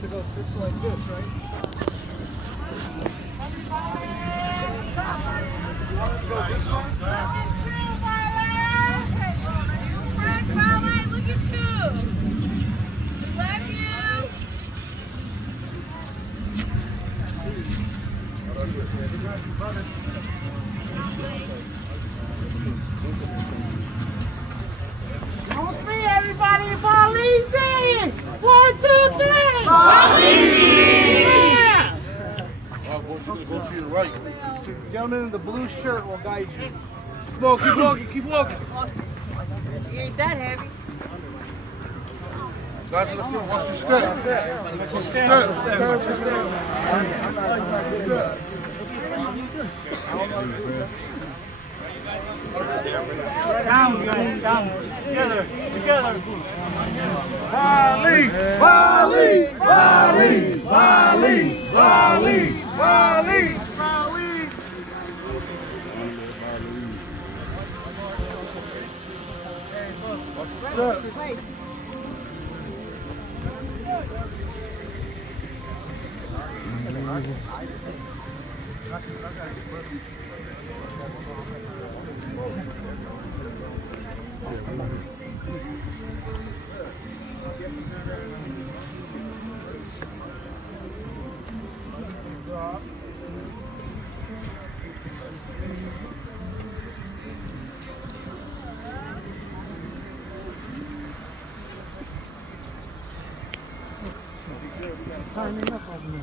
want to go just like this, right? You want to go this way? Look at you! We love you! On three, everybody, Balizi! 1, 2, 3! Balizi! I want you to go to your right. The gentleman in the blue shirt will guide you. Keep walking, keep walking, keep walking. You ain't that heavy. Guys in the front, watch your step. Watch your step. Down, guys, down. Together, together. Bali! Bali! Bali! Bali! Bali! Bali! Watch your step. Climbing up on me.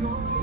Your